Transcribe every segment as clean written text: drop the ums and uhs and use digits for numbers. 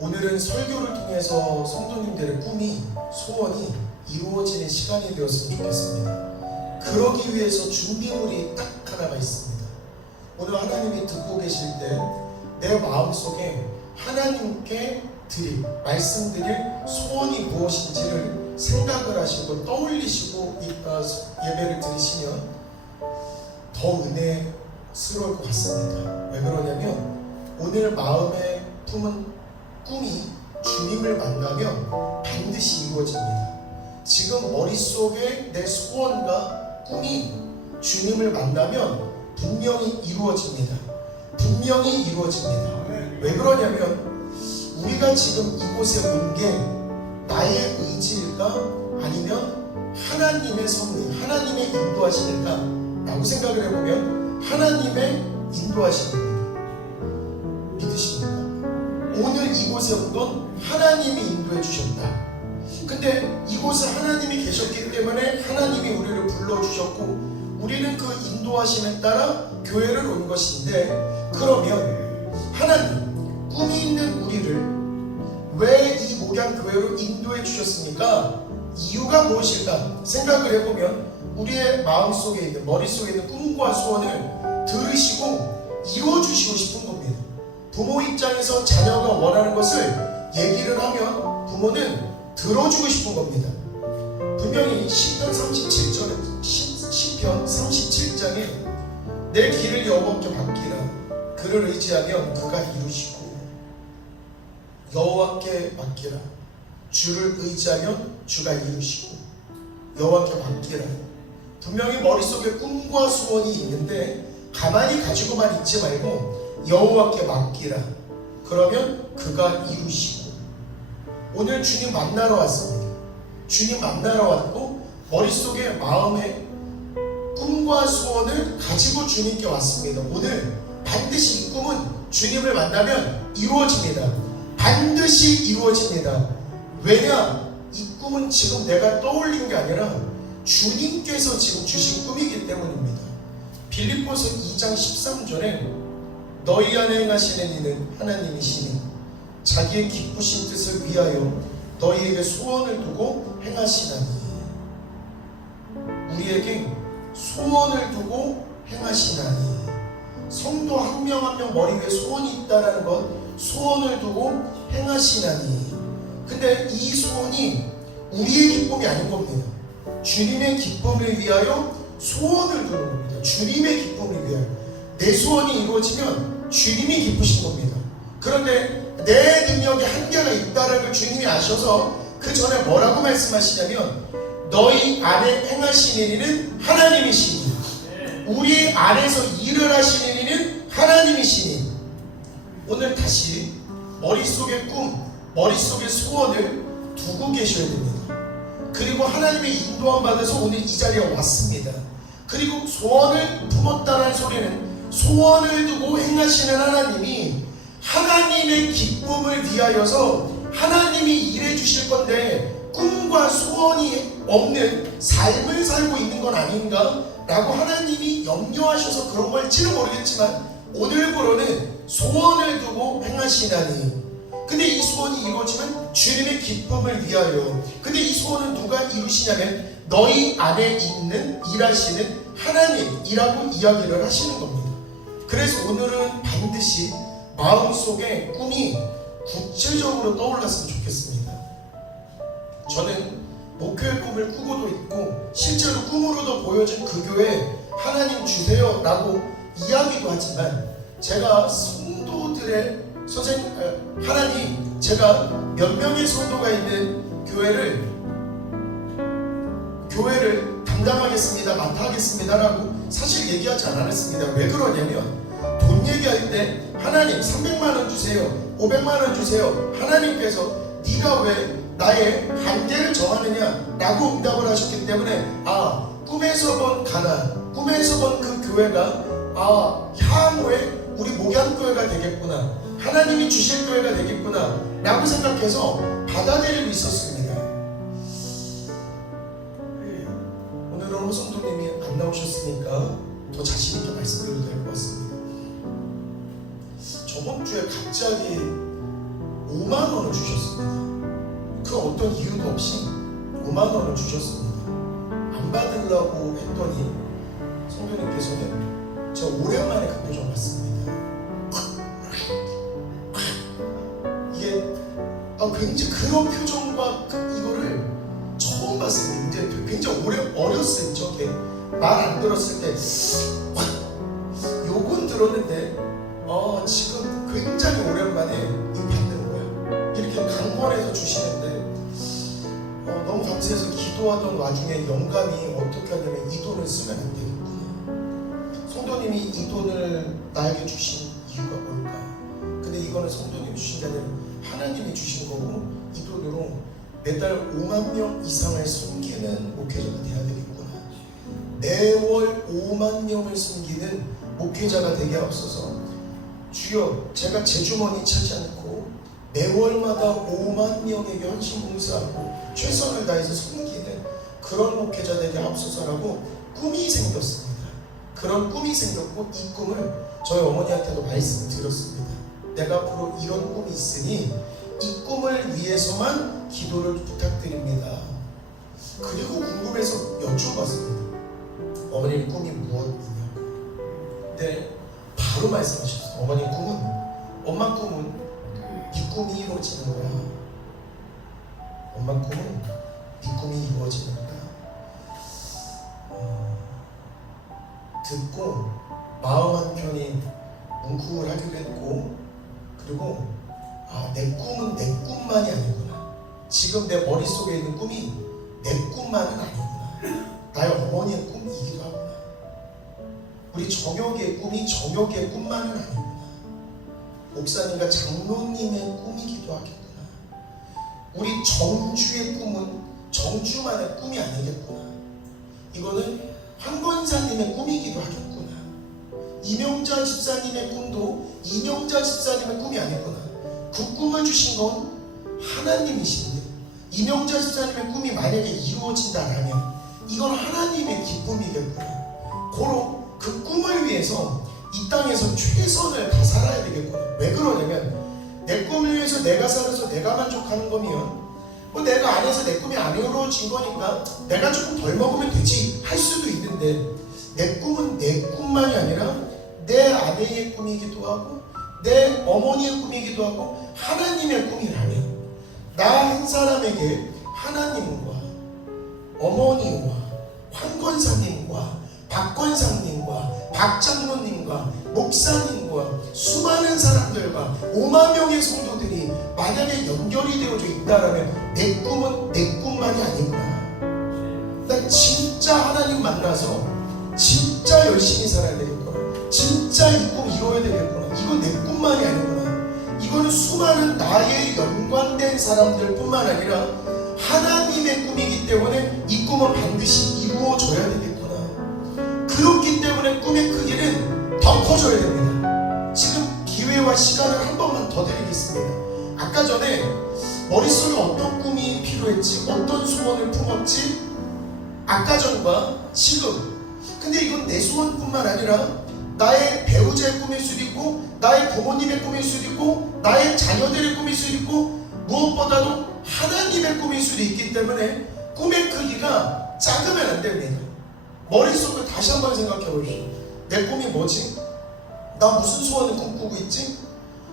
오늘은 설교를 통해서 성도님들의 꿈이, 소원이 이루어지는 시간이 되었으면 좋겠습니다. 그러기 위해서 준비물이 딱 하나가 있습니다. 오늘 하나님이 듣고 계실 때 내 마음속에 하나님께 말씀드릴 소원이 무엇인지를 생각을 하시고 떠올리시고 예배를 드리시면 더 은혜스러울 것 같습니다. 왜 그러냐면 오늘 마음에 품은 꿈이 주님을 만나면 반드시 이루어집니다. 지금 머릿속에 내 소원과 꿈이 주님을 만나면 분명히 이루어집니다. 분명히 이루어집니다. 왜 그러냐면 우리가 지금 이곳에 온 게 나의 의지일까? 아니면 하나님의 섭리, 하나님의 인도하심일까? 라고 생각을 해보면 하나님의 인도하심입니다. 믿으십니까? 오늘 이곳에 온 건 하나님이 인도해 주셨다. 근데 이곳에 하나님이 계셨기 때문에 하나님이 우리를 불러주셨고 우리는 그 인도하심에 따라 교회를 온 것인데, 그러면 하나님 꿈이 있는 우리를 왜 이 목양교회로 인도해 주셨습니까? 이유가 무엇일까 생각을 해보면 우리의 마음속에 있는, 머릿속에 있는 꿈과 소원을 들으시고 이루어주시고 싶은 겁니다. 부모 입장에서 자녀가 원하는 것을 얘기를 하면 부모는 들어주고 싶은 겁니다. 분명히 시편 37장에 내 길을 여호와께 맡기라. 그를 의지하면 그가 이루시고, 여호와께 맡기라. 주를 의지하면 주가 이루시고, 여호와께 맡기라. 분명히 머릿속에 꿈과 소원이 있는데 가만히 가지고만 있지 말고 여호와께 맡기라. 그러면 그가 이루시고. 오늘 주님 만나러 왔습니다. 주님 만나러 왔고 머릿속에 마음에 꿈과 소원을 가지고 주님께 왔습니다. 오늘 반드시 이 꿈은 주님을 만나면 이루어집니다. 반드시 이루어집니다. 왜냐? 이 꿈은 지금 내가 떠올린 게 아니라 주님께서 지금 주신 꿈이기 때문입니다. 빌립보서 2장 13절에 너희 안에 행하시는 이는 하나님이시니 자기의 기쁘신 뜻을 위하여 너희에게 소원을 두고 행하시다니. 우리에게 소원을 두고 행하시다니. 성도 한 명 한 명 머리 위에 소원이 있다라는 것, 소원을 두고 행하시다니. 근데 이 소원이 우리의 기쁨이 아닌 겁니다. 주님의 기쁨을 위하여 소원을 두는 겁니다. 주님의 기쁨을 위하여. 내 소원이 이루어지면 주님이 기쁘신 겁니다. 그런데 내 능력에 한계가 있다는 걸 주님이 아셔서 그 전에 뭐라고 말씀하시냐면 너희 안에 행하시는 이는 하나님이시니, 우리 안에서 일을 하시는 이는 하나님이시니. 오늘 다시 머릿속의 꿈, 머릿속의 소원을 두고 계셔야 됩니다. 그리고 하나님의 인도함 받아서 오늘 이 자리에 왔습니다. 그리고 소원을 품었다는 소리는 소원을 두고 행하시는 하나님이 하나님의 기쁨을 위하여서 하나님이 일해 주실 건데 꿈과 소원이 없는 삶을 살고 있는 건 아닌가? 라고 하나님이 염려하셔서 그런 걸지는 모르겠지만 오늘부로는 소원을 두고 행하시나니. 근데 이 소원이 이루어지면 주님의 기쁨을 위하여. 근데 이 소원은 누가 이루시냐면 너희 안에 있는 일하시는 하나님이라고 이야기를 하시는 겁니다. 그래서 오늘은 반드시 마음속에 꿈이 구체적으로 떠올랐으면 좋겠습니다. 저는 목회의 꿈을 꾸고도 있고 실제로 꿈으로도 보여진 그 교회 하나님 주세요 라고 이야기도 하지만, 제가 성도들의 하나님, 제가 몇 명의 성도가 있는 교회를 담당하겠습니다, 맡아하겠습니다 라고 사실 얘기하지 않았습니다. 왜 그러냐면 돈 얘기할 때 하나님 300만원 주세요, 500만원 주세요, 하나님께서 네가 왜 나의 한계를 정하느냐 라고 응답을 하셨기 때문에 꿈에서 본 가난, 꿈에서 본 그 교회가 향후에 우리 목양교회가 되겠구나, 하나님이 주실 교회가 되겠구나 라고 생각해서 받아들이고 있었습니다. 오늘은 호성도님이 안 나오셨으니까 더 자신있게 말씀드려도 될 것 같습니다. 저번 주에 갑자기 5만 주셨습니다. 그 어떤 이유도 없이 5만 원을 주셨습니다. 안 받으려고 했더니 성도님께서는 제가 오랜만에 그 표정 봤습니다. 이게 굉장히 그런 표정과 이거를 처음 봤습니다. 이제 굉장히 어렸을 적에 말 안 들었을 때 욕은 들었는데 지금 굉장히 오랜만에 이거 받는 거야. 이렇게 강권해서 주시는데 너무 감사해서 기도하던 와중에 영감이 어떻게 하냐면 이 돈을 쓰면 안 되겠구나. 성도님이 이 돈을 나에게 주신 이유가 뭘까? 근데 이거는 성도님이 주신 게 아니라 하나님이 주신 거고, 이 돈으로 매달 5만 명 이상을 섬기는 목회자가 돼야 되겠구나. 매월 5만 명을 섬기는 목회자가 되게 앞서서 주여, 제가 제 주머니 차지 않고 매월마다 5만 명에게 헌신 봉사하고 최선을 다해서 섬기는 그런 목회자 되게 앞서서라고 꿈이 생겼습니다. 그런 꿈이 생겼고, 이 꿈을 저희 어머니한테도 말씀드렸습니다. 내가 앞으로 이런 꿈이 있으니 이 꿈을 위해서만 기도를 부탁드립니다. 그리고 궁금해서 여쭤봤습니다. 어머님 꿈이 무엇이냐고. 네, 바로 말씀하셨어요. 어머님 꿈은, 엄마 꿈은 네 꿈이 이루어지는 거야. 엄마 꿈은 네 꿈이 이루어지는 거야. 듣고 마음 한켠이 뭉클하기도 했고, 그리고 내 꿈은 내 꿈만이 아니구나. 지금 내 머릿속에 있는 꿈이 내 꿈만은 아니구나. 나의 어머니의 꿈이기도 하구나. 우리 정혁의 꿈이 정혁의 꿈만은 아니구나. 목사님과 장로님의 꿈이기도 하겠구나. 우리 정주의 꿈은 정주만의 꿈이 아니겠구나. 이거는 황 권사님의 꿈이기도 하겠구나. 이명자 집사님의 꿈도 이명자 집사님의 꿈이 아니구나. 그 꿈을 주신 건 하나님이신데, 이명자 집사님의 꿈이 만약에 이루어진다라면 이건 하나님의 기쁨이겠구나. 고로 그 꿈을 위해서 이 땅에서 최선을 다 살아야 되겠구나. 왜 그러냐면, 내 꿈을 위해서 내가 살아서 내가 만족하는 거면 내가 안 해서 내 꿈이 안 이루어진 거니까 내가 조금 덜 먹으면 되지 할 수도 있는데, 내 꿈은 내 꿈만이 아니라 내 아내의 꿈이기도 하고 내 어머니의 꿈이기도 하고 하나님의 꿈이라면, 나 한 사람에게 하나님과 어머니와 황 권사님과 박 권사님과 박 장로님과 목사님과 수많은 사람들과 5만 명의 성도들이 만약에 연결이 되어져 있다라면 내 꿈은 내 꿈만이 아니구나. 난 진짜 하나님 만나서 진짜 열심히 살아야 되겠구나. 진짜 이 꿈 이뤄야 되겠구나. 이건 내 꿈만이 아니구나. 이거는 수많은 나의 연관된 사람들 뿐만 아니라 하나님의 꿈이기 때문에 이 꿈은 반드시 이루어져야 되겠구나. 그렇기 때문에 꿈의 크기는 더 커져야 됩니다. 지금 기회와 시간을 한 번만 더 드리겠습니다. 아까 전에 머릿속에 어떤 꿈이 필요했지, 어떤 소원을 품었지, 아까 전과 지금. 근데 이건 내 소원뿐만 아니라 나의 배우자의 꿈일 수도 있고, 나의 부모님의 꿈일 수도 있고, 나의 자녀들의 꿈일 수도 있고, 무엇보다도 하나님의 꿈일 수도 있기 때문에 꿈의 크기가 작으면 안 됩니다. 머릿속을 다시 한번 생각해 보십시오. 내 꿈이 뭐지? 나 무슨 소원을 꿈꾸고 있지?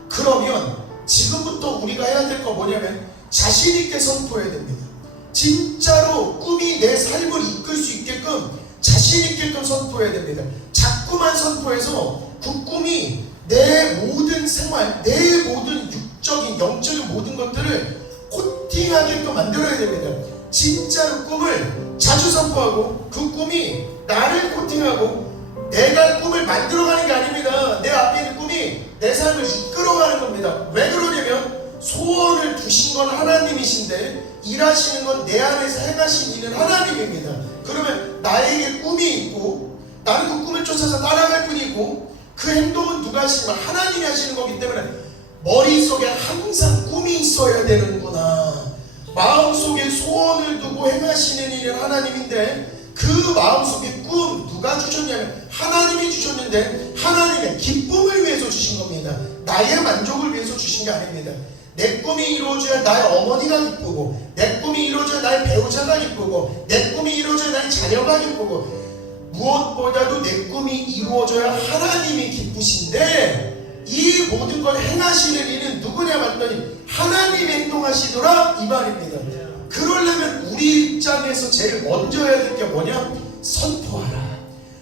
그러면 지금부터 우리가 해야 될 거 뭐냐면 자신 있게 선포해야 됩니다. 진짜로 꿈이 내 삶을 이끌 수 있게끔 자신 있게끔 선포해야 됩니다. 자꾸만 선포해서 그 꿈이 내 모든 생활, 내 모든 육적인 영적인 모든 것들을 코팅하게끔 만들어야 됩니다. 진짜로 꿈을 자주 선포하고 그 꿈이 나를 코팅하고 내가 꿈을 만들어가는 게 아닙니다. 내 앞에 있는 꿈이 내 삶을 이끌어가는 겁니다. 왜 그러냐면 소원을 두신 건 하나님이신데 일하시는 건 내 안에서 행하신 일은 하나님입니다. 그러면 나에게 꿈이 있고 나는 그 꿈을 쫓아서 따라갈 뿐이고 그 행동은 누가 하시지만 하나님이 하시는 거기 때문에 머릿속에 항상 꿈이 있어야 되는구나. 마음속에 소원을 두고 행하시는 일은 하나님인데 그 마음속에 꿈 누가 주셨냐면 하나님이 주셨는데 하나님의 기쁨을 위해서 주신 겁니다. 나의 만족을 위해서 주신 게 아닙니다. 내 꿈이 이루어져야 나의 어머니가 기쁘고, 내 꿈이 이루어져야 나의 배우자가 기쁘고, 내 꿈이 이루어져야 나의 자녀가 기쁘고, 무엇보다도 내 꿈이 이루어져야 하나님이 기쁘신데, 이 모든 걸 행하시는 이는 누구냐 봤더니 하나님이 행동하시더라 이 말입니다. 그러려면 우리 입장에서 제일 먼저 해야 될 게 뭐냐? 선포하라.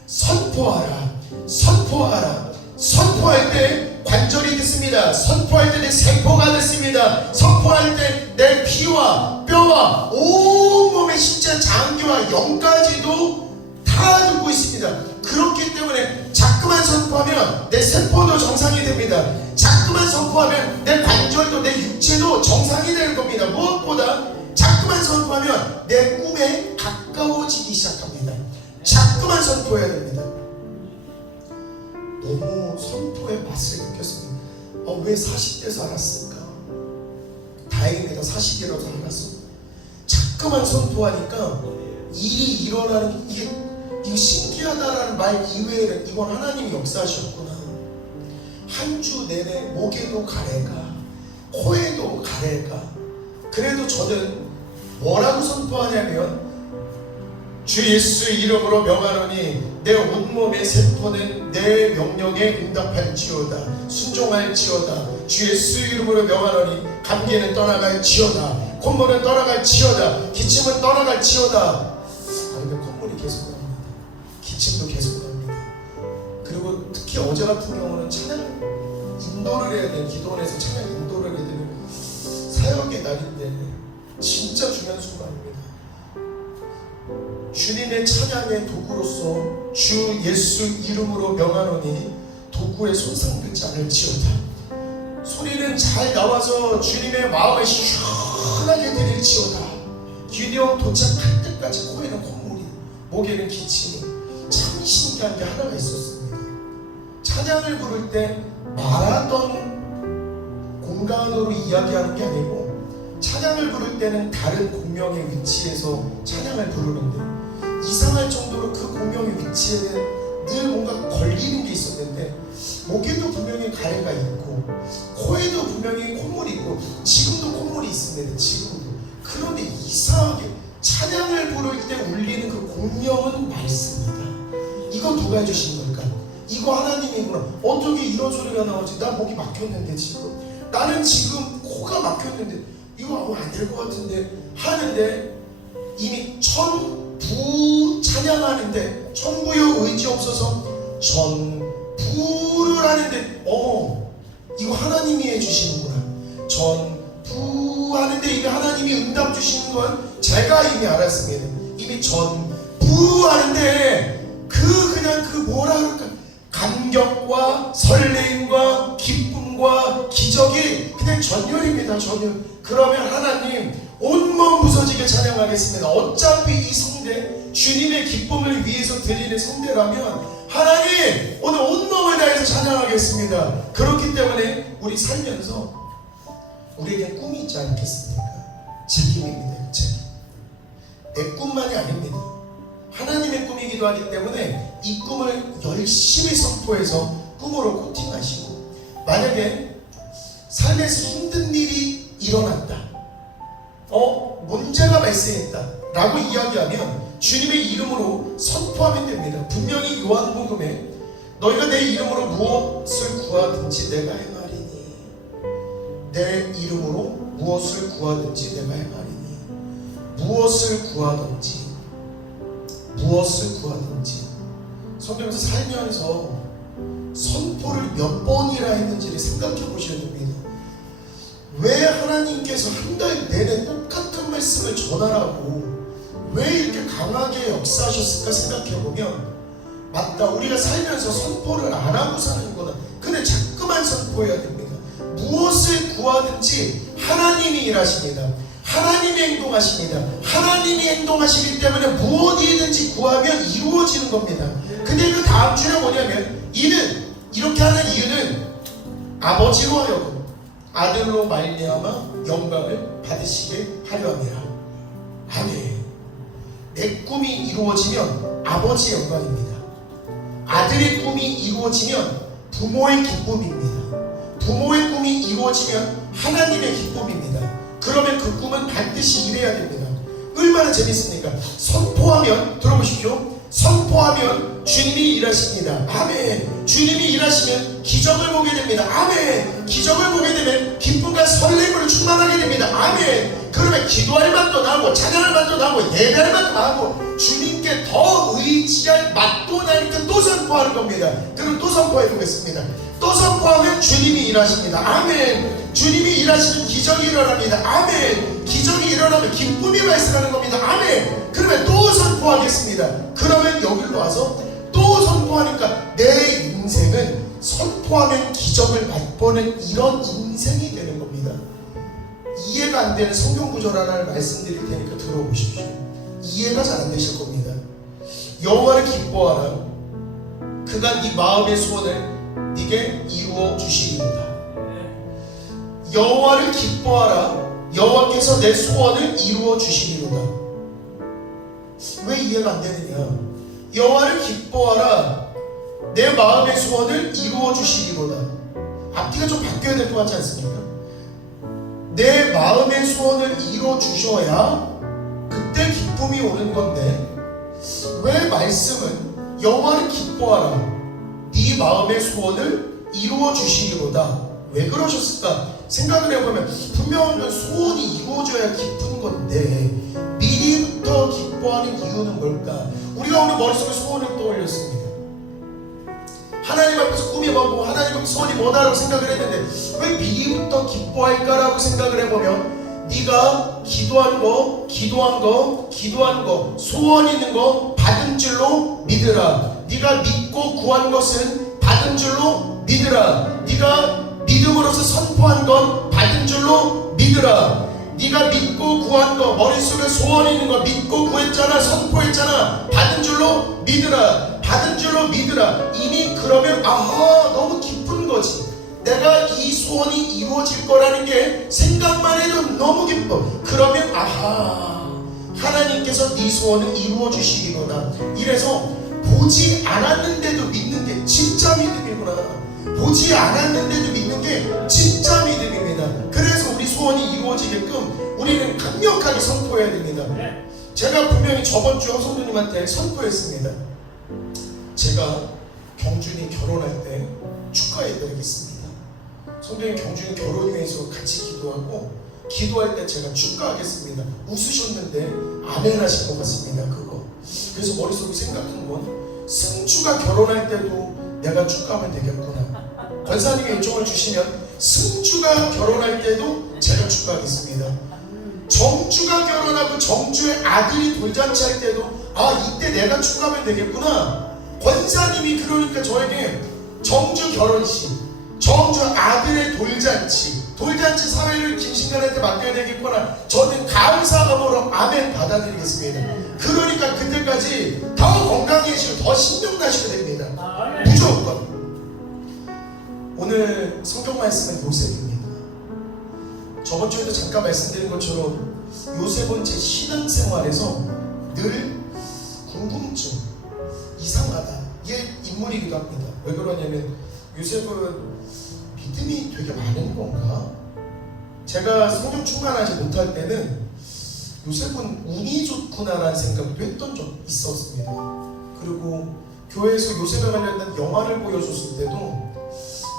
선포하라. 선포하라. 선포할 때 관절이 듣습니다. 선포할 때 내 세포가 듣습니다. 선포할 때 내 피와 뼈와 온몸의 신체 장기와 영까지도 다 듣고 있습니다. 그렇기 때문에 자꾸만 선포하면 내 세포도 정상이 됩니다. 자꾸만 선포하면 내 관절도 내 육체도 정상이 되는 겁니다. 무엇보다 자꾸만 선포하면 내 꿈에 가까워지기 시작합니다. 자꾸만 선포해야 됩니다. 너무 선포의 맛을 느꼈습니다. 왜 40대에서 알았을까? 다행입니다. 40대라도 알았어. 자꾸만 선포하니까 일이 일어나는 이게 신기하다라는 말 이외에는 이건 하나님이 역사하셨구나. 한 주 내내 목에도 가래가, 코에도 가래가. 그래도 저는 뭐라고 선포하냐면, 주 예수 이름으로 명하노니 내 온몸의 세포는 내 명령에 응답할지어다. 순종할지어다. 주 예수 이름으로 명하노니 감기는 떠나갈지어다. 콧물은 떠나갈지어다. 기침은 떠나갈지어다. 근데 콧물이 계속 납니다. 기침도 계속 납니다. 그리고 특히 어제 같은 경우는 찬양 인도를 해야 돼. 기도원에서 찬양 인도를 해야 되는 사역의 날인데 진짜 중요한 순간입니다. 주님의 찬양의 도구로서 주 예수 이름으로 명하노니 도구에 손상되지 않을지어다. 소리는 잘 나와서 주님의 마음을 시원하게 드릴지어다. 기도원 도착할 때까지 코에는 콧물이, 목에는 기침이. 참 신기한 게 하나가 있었습니다. 찬양을 부를 때 말하던 공간으로 이야기하는 게 아니고, 찬양을 부를 때는 다른 공명의 위치에서 찬양을 부르는데, 이상할 정도로 그 공명의 위치에는 늘 뭔가 걸리는 게 있었는데, 목에도 분명히 가래가 있고 코에도 분명히 콧물이 있고 지금도 콧물이 있습니다. 지금도. 그런데 이상하게 찬양을 부를 때 울리는 그 공명은 맑습니다. 이거 누가 해주신 걸까? 이거 하나님이구나. 어떻게 이런 소리가 나오지? 나 목이 막혔는데 지금. 나는 지금 코가 막혔는데 이거 하면 안 될 것 같은데 하는데, 이미 천부 찬양하는데 천부여 의지 없어서 전부를 하는데 이거 하나님이 해주시는구나. 전부 하는데 이게 하나님이 응답 주시는 건 제가 이미 알았습니다. 이미 전부 하는데 그냥 뭐라 그럴까, 감격과 설레임과 기쁨과 기적이 그냥 전율입니다. 전율. 그러면 하나님 온몸 부서지게 찬양하겠습니다. 어차피 이 성대 주님의 기쁨을 위해서 드리는 성대라면 하나님 오늘 온몸을 다해서 찬양하겠습니다. 그렇기 때문에 우리 살면서 우리에게 꿈이 있지 않겠습니까? 책임입니다. 책임. 내 꿈만이 아닙니다. 하나님의 꿈이기도 하기 때문에 이 꿈을 열심히 선포해서 꿈으로 코팅하시고, 만약에 삶에서 힘든 일이 일어났다, 문제가 발생했다 라고 이야기하면 주님의 이름으로 선포하면 됩니다. 분명히 요한복음에 너희가 내 이름으로 무엇을 구하든지 내가 행하리니, 내 이름으로 무엇을 구하든지 내가 행하리니, 무엇을 구하든지 성경에서 살면서 선포를 몇 번이나 했는지를 생각해 보셔야 됩니다. 왜 하나님께서 한 달 내내 똑같은 말씀을 전하라고 왜 이렇게 강하게 역사하셨을까 생각해보면, 맞다, 우리가 살면서 선포를 안 하고 사는구나. 근데 자꾸만 선포해야 됩니다. 무엇을 구하든지 하나님이 일하십니다. 하나님이 행동하십니다. 하나님이 행동하시기 때문에 무엇이든지 구하면 이루어지는 겁니다. 근데 그 다음 줄에 뭐냐면, 이는 이렇게 하는 이유는 아버지로 하여금 아들로 말미암아 영광을 받으시게 하려 함이라. 아멘. 내 꿈이 이루어지면 아버지의 영광입니다. 아들의 꿈이 이루어지면 부모의 기쁨입니다. 부모의 꿈이 이루어지면 하나님의 기쁨입니다. 그러면 그 꿈은 반드시 이뤄야 됩니다. 얼마나 재밌습니까? 선포하면, 들어보십시오. 선포하면 주님이 일하십니다. 아멘. 주님이 일하시면 기적을 보게 됩니다. 아멘. 기적을 보게 되면 기쁨과 설렘으로 충만하게 됩니다. 아멘. 그러면 기도할 맛도 나고 찬양할 맛도 나고 예배할 맛도 나고 주님께 더 의지할 맛도 나니까 또 선포하는 겁니다. 그럼 또 선포해 보겠습니다. 또 선포하면 주님이 일하십니다. 아멘. 주님이 일하시면 기적이 일어납니다. 아멘. 기적이 일어나면 기쁨이 발생하는 겁니다. 아멘. 그러면 또 선포하겠습니다. 그러면 여기로 와서 또 선포하니까 내 인생은 선포하면 기적을 맛보는 이런 인생이 되는 겁니다. 이해가 안 되는 성경 구절 하나를 말씀드릴 테니까 들어보십시오. 이해가 잘 안 되실 겁니다. 여호와를 기뻐하라. 그가 네 마음의 소원을 네게 이루어 주시리로다. 여호와를 기뻐하라. 여호와께서 내 소원을 이루어 주시리로다. 왜 이해가 안 되느냐? 여호와를 기뻐하라. 내 마음의 소원을 이루어 주시리로다. 앞뒤가 좀 바뀌어야 될 것 같지 않습니까? 내 마음의 소원을 이루어 주셔야 그때 기쁨이 오는 건데 왜 말씀은 여호와를 기뻐하라. 네 마음의 소원을 이루어 주시리로다. 왜 그러셨을까? 생각을 해보면 분명한 소원이 이루어져야 기쁜 건데 미리부터 기뻐하는 이유는 뭘까? 우리가 오늘 머릿속에 소원을 떠올렸습니다. 하나님 앞에서 꿈이 뭐고 하나님 앞에서 소원이 뭐다라고 생각을 했는데 왜 미리부터 기뻐할까라고 생각을 해보면 네가 기도한 거 소원 있는 거 받은 줄로 믿으라. 네가 믿고 구한 것은 받은 줄로 믿으라. 네가 믿음으로써 선포한 건 받은 줄로 믿으라. 네가 믿고 구한 거, 머릿속에 소원 있는 거 믿고 구했잖아, 선포했잖아, 받은 줄로 믿으라. 받은 줄로 믿으라. 이미 그러면 아하, 너무 기쁜 거지. 내가 이 소원이 이루어질 거라는 게 생각만 해도 너무 기뻐. 그러면 아하, 하나님께서 네 소원을 이루어 주시리로다. 이래서 보지 않았는데도 믿는 게 진짜 믿음이구나. 보지 않았는데도 믿는 게 진짜 믿음입니다. 그래서 우리 소원이 이루어지게끔 우리는 강력하게 선포해야 됩니다. 제가 분명히 저번 주 성도님한테 선포했습니다. 제가 경준이 결혼할 때 축하해드리겠습니다. 성도님 경준이 결혼 위해서 같이 기도하고 기도할 때 제가 축하하겠습니다. 웃으셨는데 아멘 하실 것 같습니다. 그거. 그래서 머릿속에 생각한 건 승주가 결혼할 때도 내가 축하하면 되겠구나. 권사님이 요청을 주시면 승주가 결혼할 때도 제가 축하하겠습니다. 정주가 결혼하고 정주의 아들이 돌잔치 할 때도 이때 내가 축하하면 되겠구나. 권사님이 그러니까 저에게 정주 결혼식, 정주 아들의 돌잔치 사회를 김신관한테 맡겨야 되겠구나. 저는 감사함으로 아멘 받아들이겠습니다. 그러니까 그때까지 더 건강해지고 더 신명나시게 됩니다. 무조건. 오늘 성경 말씀은 요셉입니다. 저번 주에도 잠깐 말씀드린 것처럼 요셉은 제 신앙생활에서 늘 궁금증, 이상하다, 이게 인물이기도 합니다. 왜 그러냐면 요셉은 믿음이 되게 많은 건가? 제가 성령 충만하지 못할 때는 요셉은 운이 좋구나라는 생각도 했던 적 있었습니다. 그리고 교회에서 요셉에 관련된 영화를 보여줬을 때도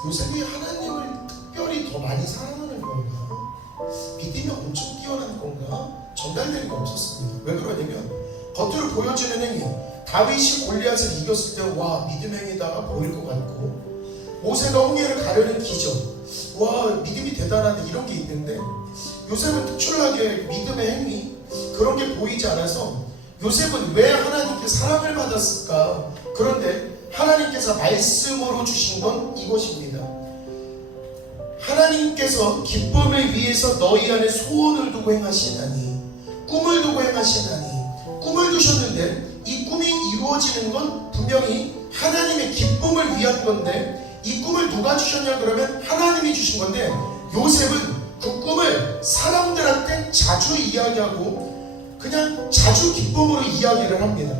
요셉이 하나님을 특별히 더 많이 사랑하는 건가? 믿음이 엄청 뛰어난 건가? 전달되는 게 없었습니다. 왜 그러냐면 겉으로 보여지는 행위, 다윗이 골리앗을 이겼을 때 와 믿음 행위다가 보일 것 같고 모세가 홍해를 가려는 기적, 와 믿음이 대단하다 이런 게 있는데 요셉은 특출나게 믿음의 행위 그런 게 보이지 않아서 요셉은 왜 하나님께 사랑을 받았을까? 그런데 하나님께서 말씀으로 주신 건 이것입니다. 하나님께서 기쁨을 위해서 너희 안에 소원을 두고 행하시나니, 꿈을 두고 행하시나니, 꿈을 두셨는데 이 꿈이 이루어지는 건 분명히 하나님의 기쁨을 위한 건데 이 꿈을 누가 주셨냐 그러면 하나님이 주신 건데 요셉은 그 꿈을 사람들한테 자주 이야기하고 그냥 자주 기쁨으로 이야기를 합니다.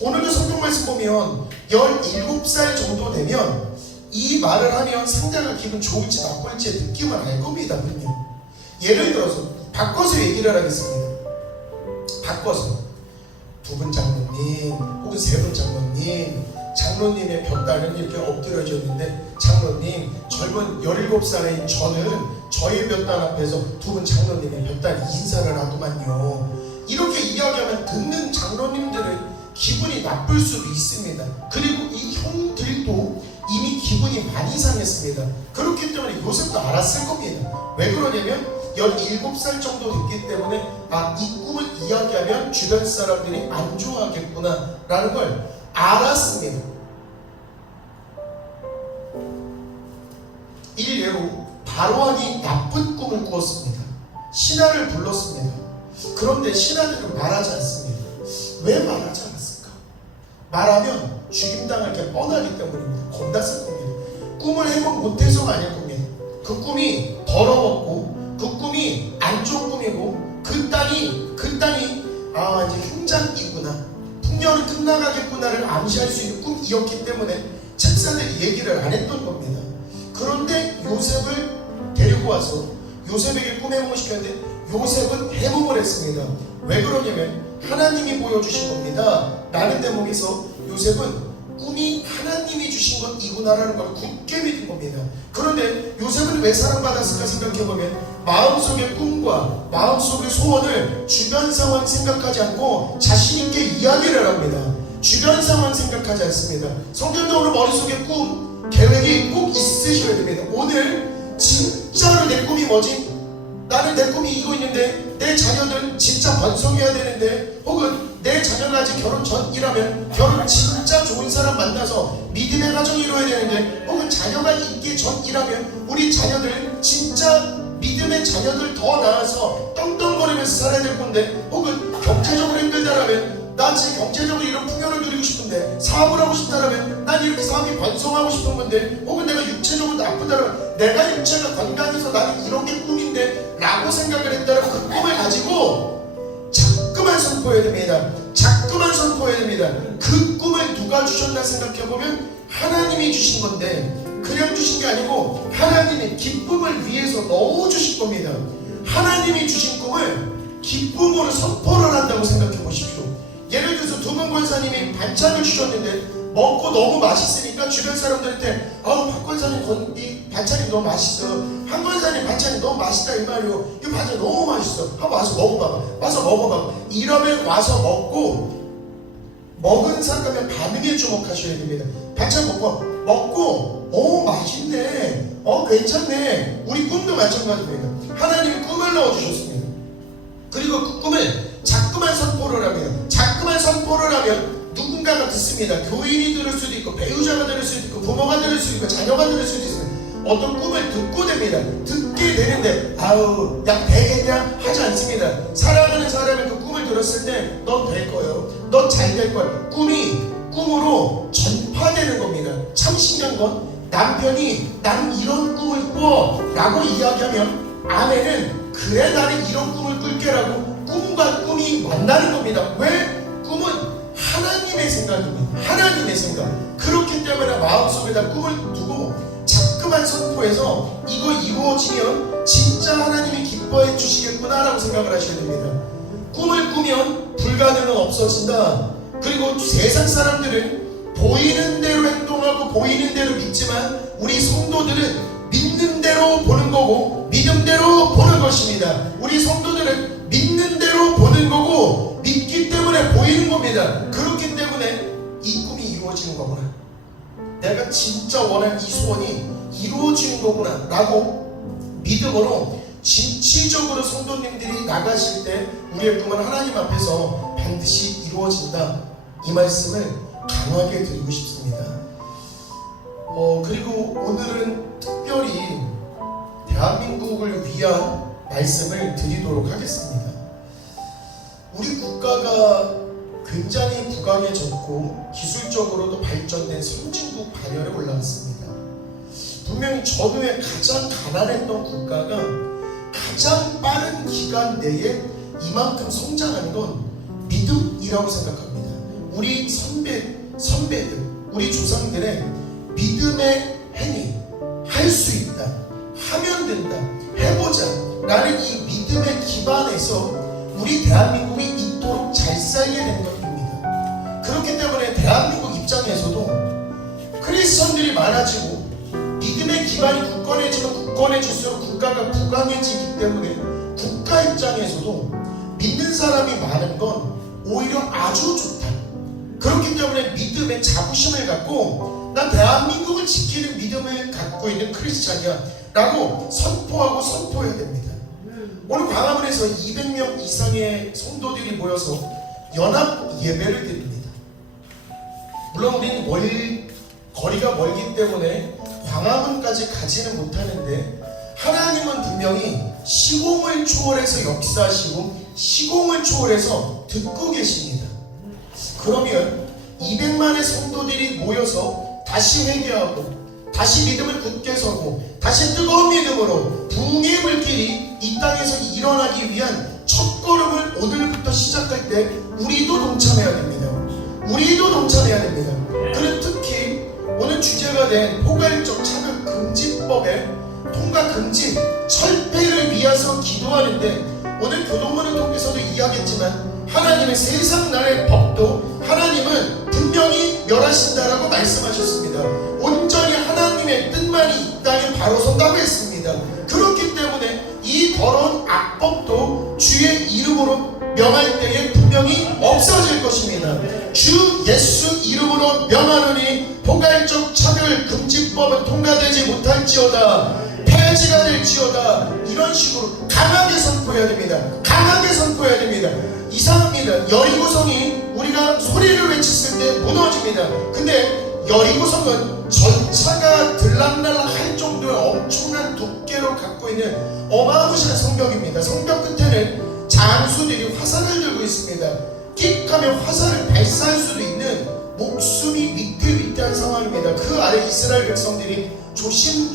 오늘도 성경 말씀 보면 17살 정도 되면 이 말을 하면 상대가 기분 좋을지 나쁠지 느낌을 알 겁니다. 분명. 예를 들어서 바꿔서 얘기를 하겠습니다. 바꿔서 두 분 장로님 혹은 세 분 장로님, 장로님의 볕단은 이렇게 엎드려졌는데 장로님, 젊은 17살인 저는 저의 볕단 앞에서 두 분 장로님의 볕단 인사를 하더만요. 이렇게 이야기하면 듣는 장로님들은 기분이 나쁠 수도 있습니다. 그리고 이 형들도 이미 기분이 많이 상했습니다. 그렇기 때문에 요셉도 알았을 겁니다. 왜 그러냐면 17살 정도 됐기 때문에 이 꿈을 이야기하면 주변 사람들이 안 좋아하겠구나 라는 걸 알았습니다. 일례로 바로왕이 나쁜 꿈을 꾸었습니다. 신하를 불렀습니다. 그런데 신하들은 말하지 않습니다. 왜 말하지 않았을까? 말하면 죽임당할 게 뻔하기 때문입니다. 겁났을 겁니다. 꿈을 해몽 못해서가 아닐 겁니다. 그 꿈이 더러웠고 그 꿈이 안 좋은 꿈이고 그 땅이 이제 흉장이구나, 풍년은 끝나가겠구나를 암시할 수 있는 꿈이었기 때문에 책사들이 얘기를 안 했던 겁니다. 그런데 요셉을 데리고 와서 요셉에게 꿈 해몽을 시켰는데 요셉은 해몽을 했습니다. 왜 그러냐면 하나님이 보여주신 겁니다 라는 대목에서 요셉은 꿈이 하나님이 주신 것이구나라는 걸 굳게 믿은 겁니다. 그런데 요셉은 왜 사랑받았을까 생각해보면 마음속의 꿈과 마음속의 소원을 주변 상황 생각하지 않고 자신있게 이야기를 합니다. 주변 상황 생각하지 않습니다. 성경도 오늘 머릿속에 꿈, 계획이 꼭 있으셔야 됩니다. 오늘 진짜로 내 꿈이 뭐지? 나는 내 꿈이 이거 있는데 내 자녀들 진짜 번성해야 되는데, 혹은 내 자녀가 아직 결혼 전이라면 결혼 진짜 좋은 사람 만나서 믿음의 가정이 이루어야 되는데, 혹은 자녀가 있기 전이라면 우리 자녀들 진짜 믿음의 자녀들 더 낳아서 떵떵거리면서 살아야 될 건데, 혹은 경제적으로 힘들다라면 나 지금 경제적으로 이런 풍요를 누리고 싶은데, 사업을 하고 싶다라면 난 이렇게 사업이 번성하고 싶은 건데, 혹은 내가 육체적으로 나쁘다라면 내가 육체가 건강해서 나는 이런 게 꿈인데 라고 생각을 했다라면 그 꿈을 가지고 자꾸만 선포해야 됩니다. 자꾸만 선포해야 됩니다. 그 꿈을 누가 주셨나 생각해보면 하나님이 주신 건데, 그냥 주신 게 아니고 하나님이 기쁨을 위해서 넣어주신 겁니다. 하나님이 주신 꿈을 기쁨으로 선포를 한다고 생각해 보십시오. 예를 들어서 두 분 권사님이 반찬을 주셨는데 먹고 너무 맛있으니까 주변 사람들한테 박 권사님 이 반찬이 너무 맛있어, 한 권사님 반찬이 너무 맛있다 이 말이요, 이 반찬 너무 맛있어, 한번 와서 먹어봐봐, 와서 먹어봐봐. 이러면 와서 먹은 사람의 반응에 주목하셔야 됩니다. 반찬 먹고 맛있네, 괜찮네. 우리 꿈도 마찬가지입니다. 하나님이 꿈을 넣어주셨습니다. 그리고 그 꿈을 자꾸만 선포를 하면 누군가가 듣습니다. 교인이 들을 수도 있고, 배우자가 들을 수도 있고, 부모가 들을 수도 있고, 자녀가 들을 수도 있습니다. 어떤 꿈을 듣고 됩니다. 듣게 되는데 야 되겠냐 하지 않습니다. 사랑하는 사람이 그 꿈을 들었을 때 넌 될 거예요, 넌 잘 될 거예요. 꿈이 꿈으로 전파되는 겁니다. 참 신기한 건 남편이 난 이런 꿈을 꿔 라고 이야기하면 아내는 그래 나는 이런 꿈을 꿀게라고 꿈과 꿈이 만나는 겁니다. 왜? 꿈은 하나님의 생각입니다. 하나님의 생각. 그렇기 때문에 마음속에다 꿈을 두고 자꾸만 선포해서 이거 이루어지면 진짜 하나님이 기뻐해 주시겠구나 라고 생각을 하셔야 됩니다. 꿈을 꾸면 불가능은 없어진다. 그리고 세상 사람들은 보이는 대로 행동하고 보이는 대로 믿지만 우리 성도들은 믿는 대로 보는 거고 믿음대로 보는 것입니다. 우리 성도들은 믿는 대로 보는 거고 믿기 때문에 보이는 겁니다. 그렇기 때문에 이 꿈이 이루어지는 거구나, 내가 진짜 원하는 이 소원이 이루어지는 거구나 라고 믿음으로 진취적으로 성도님들이 나가실 때 우리의 꿈은 하나님 앞에서 반드시 이루어진다, 이 말씀을 강하게 드리고 싶습니다. 그리고 오늘은 특별히 대한민국을 위한 말씀을 드리도록 하겠습니다. 우리 국가가 굉장히 부강해졌고 기술적으로도 발전된 선진국 반열에 올라갔습니다. 분명히 전후에 가장 가난했던 국가가 가장 빠른 기간 내에 이만큼 성장한 건 믿음이라고 생각합니다. 우리 선배들, 우리 조상들의 믿음의 행위, 할 수 있다, 하면 된다, 해보자 라는 이 믿음의 기반에서 우리 대한민국이 있도록 잘 살게 된 것입니다. 그렇기 때문에 대한민국 입장에서도 크리스천들이 많아지고 믿음의 기반이 굳건해지면 굳건해질수록 국가가 부강해지기 때문에 국가 입장에서도 믿는 사람이 많은 건 오히려 아주 좋다. 그렇기 때문에 믿음의 자부심을 갖고 난 대한민국을 지키는 믿음을 갖고 있는 크리스찬이야 라고 선포하고 선포해야 됩니다. 오늘 광화문에서 200명 이상의 성도들이 모여서 연합 예배를 드립니다. 물론 우리는 거리가 멀기 때문에 광화문까지 가지는 못하는데 하나님은 분명히 시공을 초월해서 역사하시고 시공을 초월해서 듣고 계십니다. 그러면 200만의 성도들이 모여서 다시 회개하고 다시 믿음을 굳게 서고 다시 뜨거운 믿음으로 부흥의 불길이 이 땅에서 일어나기 위한 첫걸음을 오늘부터 시작할 때 우리도 동참해야 됩니다. 우리도 동참해야 됩니다. 그는 특히 오늘 주제가 된 포괄적 차별 금지법의 통과 금지 철폐를 위해서 기도하는데 오늘 교동문을 통해서도 이야기했지만 하나님의 세상 나라의 법도 하나님은 분명히 멸하신다라고 말씀하셨습니다. 온전히 하나님의 뜻만이 이 땅에 바로 선다고 했습니다. 그렇기 때문에 이 더러운 악법도 주의 이름으로 명할 때에 분명히 없어질 것입니다. 주 예수 이름으로 명하노니 포괄적 차별 금지법은 통과되지 못할지어다, 폐지가 될지어다, 이런 식으로 강하게 선포해야 됩니다. 강하게 선포해야 됩니다. 이상합니다. 여리고성이 우리가 소리를 외쳤을 때 무너집니다. 근데 여리고성은 전차가 들락날락 할 정도의 엄청난 두께로 갖고 있는 어마무시한 성벽입니다. 성벽 끝에는 장수들이 화살을 들고 있습니다. 끽하면 화살을 발사할 수도 있는 목숨이 위태위태한 상황입니다. 그 아래 이스라엘 백성들이 조심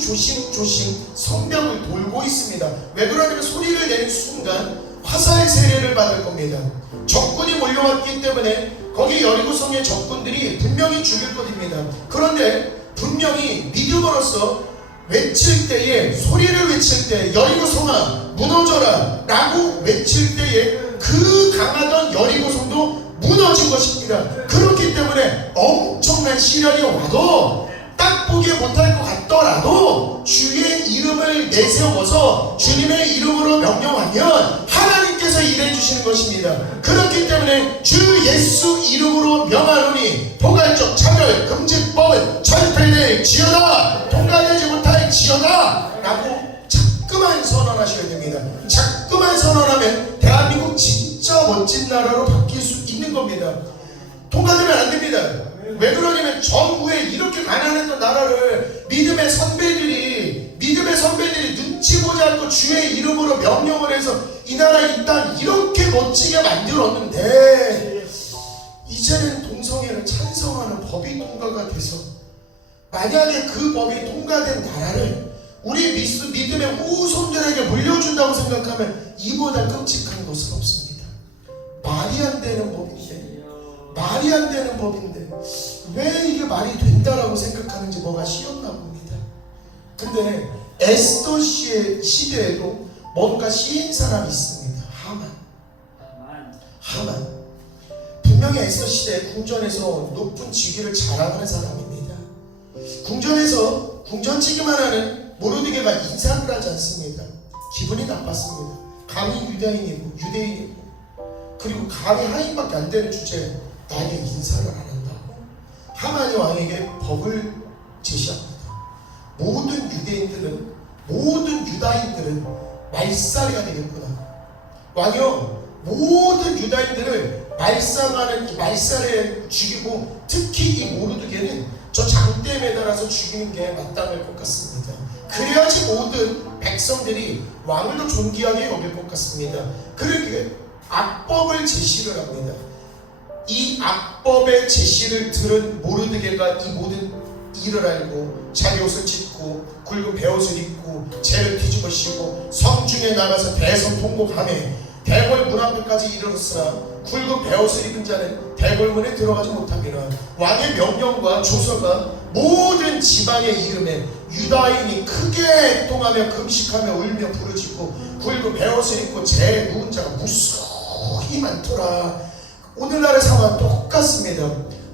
성벽을 돌고 있습니다. 왜 그러냐면 소리를 내는 순간 화살 세례를 받을 겁니다. 적군이 몰려왔기 때문에 거기 여리고성의 적군들이 분명히 죽일 것입니다. 그런데 분명히 믿음으로써 외칠 때에, 소리를 외칠 때 여리고성아 무너져라 라고 외칠 때에 그 강하던 여리고성도 무너진 것입니다. 그렇기 때문에 엄청난 시련이 와도 딱 보기 못할 것 같더라도 주의 이름을 내세워서 주님의 이름으로 명령하면 하나님께서 일해주시는 것입니다. 그렇기 때문에 주 예수 이름으로 명하노니 포괄적 차별 금지법은 철폐될지어다, 통과되지 못할지어다 라고 자꾸만 선언하셔야 됩니다. 자꾸만 선언하면 대한민국 진짜 멋진 나라로 바뀔 수 있는 겁니다. 통과되면 안 됩니다. 왜 그러냐면 전후에 이렇게 가난했던 나라를 믿음의 선배들이 눈치 보지 않고 주의 이름으로 명령을 해서 이 나라 이 땅 이렇게 멋지게 만들었는데 이제는 동성애를 찬성하는 법이 통과가 돼서 만약에 그 법이 통과된 나라를 우리 믿음의 후손들에게 물려준다고 생각하면 이보다 끔찍한 것은 없습니다. 말이 안 되는 법인데 왜 이게 말이 된다라고 생각하는지 뭐가 쉬었나 봅니다. 근데 에스더 씨의 시대에도 뭔가 시인 사람이 있습니다. 하만. 분명히 에스더 시대에 궁전에서 높은 직위를 자랑하는 사람입니다. 궁전에서 궁전치기만 하는 모르드게가 인사를 하지 않습니다. 기분이 나빴습니다. 감히 유대인이고 그리고 감히 하인밖에 안 되는 주제에 나에게 인사를 안 한다고 하만이 왕에게 법을 제시합니다. 모든 유다인들은 말살해야 되겠구나. 왕이요, 모든 유다인들을 말살해 죽이고 특히 이 모르드게는 저 장대에 매달아서 죽이는 게 마땅할 것 같습니다. 그래야지 모든 백성들이 왕을 더 존귀하게 여길 것 같습니다. 그러기에 악법을 제시를 합니다. 이 악법의 제시를 들은 모르드게가 이 모든 일을 알고 자기 옷을 찢고 굵은 베옷을 입고 죄를 뒤집어 씌우고 성중에 나가서 대성통곡하며 대궐 문 앞에까지 이르렀으나 굵은 베옷을 입은 자는 대궐문에 들어가지 못합니다. 왕의 명령과 조서가 모든 지방의 이름에 유다인이 크게 애통하며 금식하며 울며 부르짖고 굵은 베옷을 입고 제 누운 자가 무수히 많더라. 오늘날의 상황은 똑같습니다.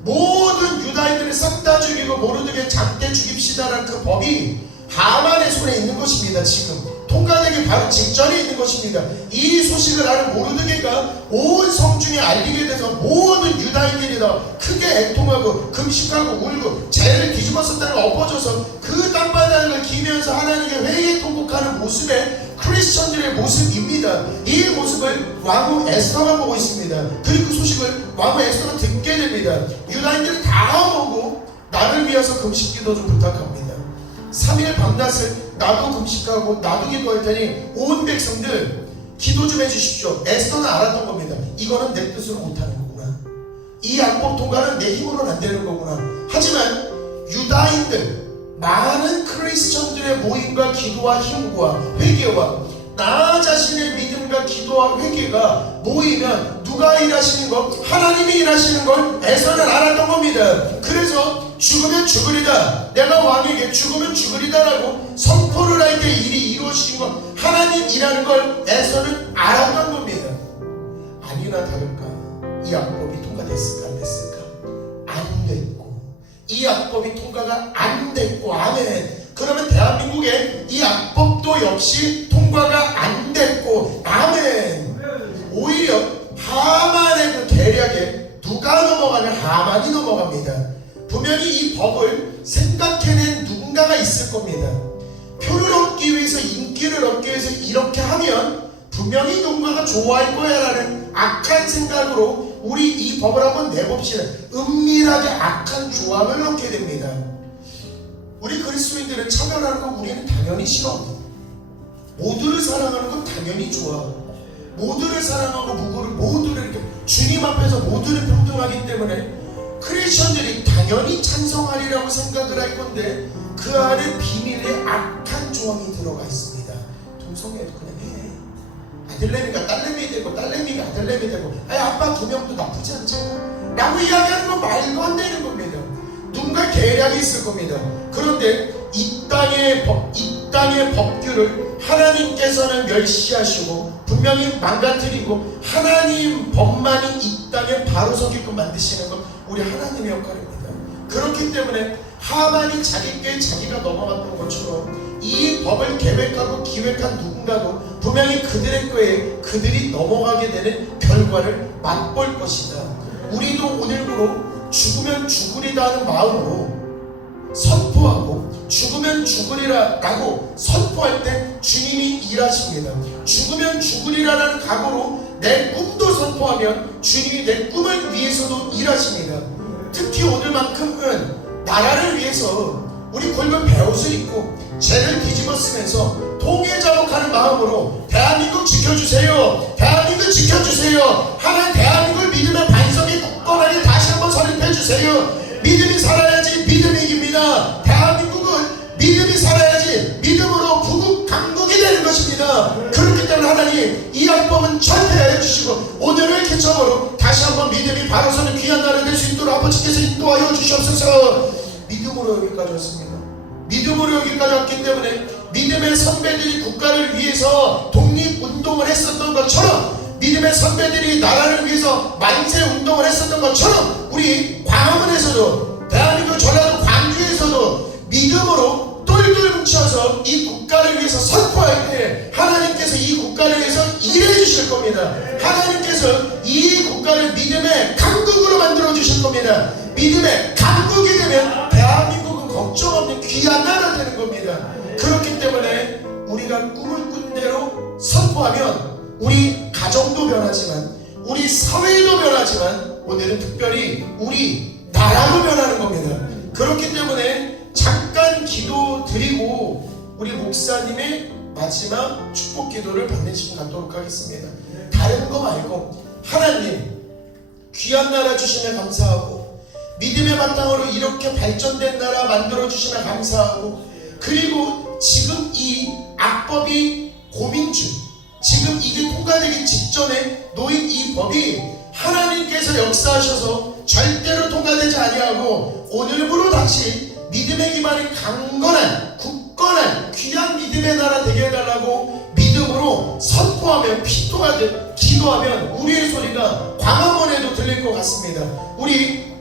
모든 유다인들을 싹 다 죽이고 모르드게 작게 죽입시다라는 그 법이 하만의 손에 있는 것입니다. 지금 통과되기 바로 직전에 있는 것입니다. 이 소식을 아는 모르드게가 온 성중에 알리게 돼서 모든 유다인들이 다 크게 애통하고 금식하고 울고 죄를 뒤집었었다는 걸 엎어져서 그 땅바닥을 기면서 하나님께 회개 통곡하는 모습의 크리스천들의 모습입니다. 이 모습을 왕후 에스더가 보고 있습니다. 그리고 그 소식을 왕후 에스더가 듣게 됩니다. 유다인들이 다 오고 나를 위해서 금식기도 좀 부탁합니다. 3일 밤낮을 나도 금식하고 나도 기도할 테니 온 백성들 기도 좀 해주십시오. 에스더는 알았던 겁니다. 이거는 내 뜻으로 못하는 거구나. 이 율법 통과는 내 힘으로는 안 되는 거구나. 하지만 유다인들 많은 크리스천들의 모임과 기도와 힘과 회개와 나 자신의 믿음과 기도와 회개가 모이면 누가 일하시는 것? 하나님이 일하시는 걸 에서는 알았던 겁니다. 그래서 죽으면 죽으리다, 내가 왕에게 죽으면 죽으리다라고 선포를 할 때 일이 이루어지는 것 하나님이라는 걸 에서는 알았던 겁니다. 아니나 다를까 이 율법이 통과됐을까 안 됐을까? 안 됐고 이 율법이 통과가 안 됐고 아멘. 그러면 대한민국에 이 율법도 역시 통과가 안 됐고 아멘. 오히려 하만의 그 계략에 누가 넘어가면 하만이 넘어갑니다. 분명히 이 법을 생각해낸 누군가가 있을 겁니다. 표를 얻기 위해서 인기를 얻기 위해서 이렇게 하면 분명히 누군가가 좋아할 거야 라는 악한 생각으로 우리 이 법을 한번 내봅시다. 은밀하게 악한 조항을 넣게 됩니다. 우리 그리스도인들은 차별하는 거 우리는 당연히 싫어합니다. 모두를 사랑하는 건 당연히 좋아하고 모두를 사랑하고 모두를 이렇게 주님 앞에서 모두를 평등하기 때문에 크리스천들이 당연히 찬성하리라고 생각을 할 건데 그 안에 비밀의 악한 조항이 들어가 있습니다. 동성애도 그냥 해. 아들내미가 딸내미 되고 딸내미가 아들내미 되고 아빠 두 명도 나쁘지 않잖아 라고 이야기하는 건 말도 안 되는 겁니다. 누군가 계략이 있을 겁니다. 그런데 이 땅의 법규를 하나님께서는 멸시하시고 분명히 망가뜨리고 하나님 법만이 이 땅에 바로 서게끔 만드시는 건 우리 하나님의 역할입니다. 그렇기 때문에 하만이 자기가 넘어갔던 것처럼 이 법을 계획하고 기획한 누군가도 분명히 그들의 꾀에 그들이 넘어가게 되는 결과를 맛볼 것이다. 우리도 오늘부로 죽으면 죽으리다 하는 마음으로 선포하고 죽으면 죽으리라 라고 선포할 때 주님이 일하십니다. 죽으면 죽으리라라는 각오로 내 꿈도 선포하면 주님이 내 꿈을 위해서도 일하십니다. 특히 오늘만큼은 나라를 위해서 우리 굵은 베옷을 입고 죄를 뒤집어 쓰면서 통해자복하는 마음으로 대한민국 지켜주세요, 대한민국 지켜주세요, 하나님 대한민국을 믿음의 반석이 굳건하게 다시 한번 설립해주세요. 믿음이 살아야지 믿음이 이깁니다. 대한민국은 믿음이 살아야지 믿음으로 부국 강국이 되는 것입니다. 그렇기 때문에 하나님 이 율법은 철폐해 주시고 오늘을 기점으로 다시 한번 믿음이 바로 서는 귀한 나라 될 수 있도록 아버지께서 인도하여 주시옵소서. 믿음으로 여기까지 왔습니다. 믿음으로 여기까지 왔기 때문에 믿음의 선배들이 국가를 위해서 독립운동을 했었던 것처럼 믿음의 선배들이 나라를 위해서 만세운동을 했었던 것처럼 우리 광화문에서도 대한민국 전라도 광주에서도 믿음으로 똘똘 뭉쳐서 이 국가를 위해서 선포할 때 하나님께서 이 국가를 위해서 일해 주실 겁니다. 하나님께서 이 국가를 믿음의 강국으로 만들어 주실 겁니다. 믿음의 강국이 되면 대한민국은 걱정 없는 귀한 나라 되는 겁니다. 그렇기 때문에 우리가 꿈을 꾼 대로 선포하면 우리 가정도 변하지만 우리 사회도 변하지만 오늘은 특별히 우리 나라도 변하는 겁니다. 그렇기 때문에 잠깐 기도 드리고 우리 목사님의 마지막 축복 기도를 받는 시간 갖도록 하겠습니다. 다른 거 말고 하나님 귀한 나라 주시면 감사하고 믿음의 바탕으로 이렇게 발전된 나라 만들어 주시면 감사하고 그리고 지금 이 악법이 고민 중 지금 이게 통과되기 직전에 놓인 이 법이 하나님께서 역사하셔서 절대로 통과되지 아니하고 오늘부로 다시 믿음의 기반이 강건한 굳건한 귀한 믿음의 나라 되게 해달라고 믿음으로 선포하면 기도하면 우리의 소리가 광화문에도 들릴 것 같습니다. 우리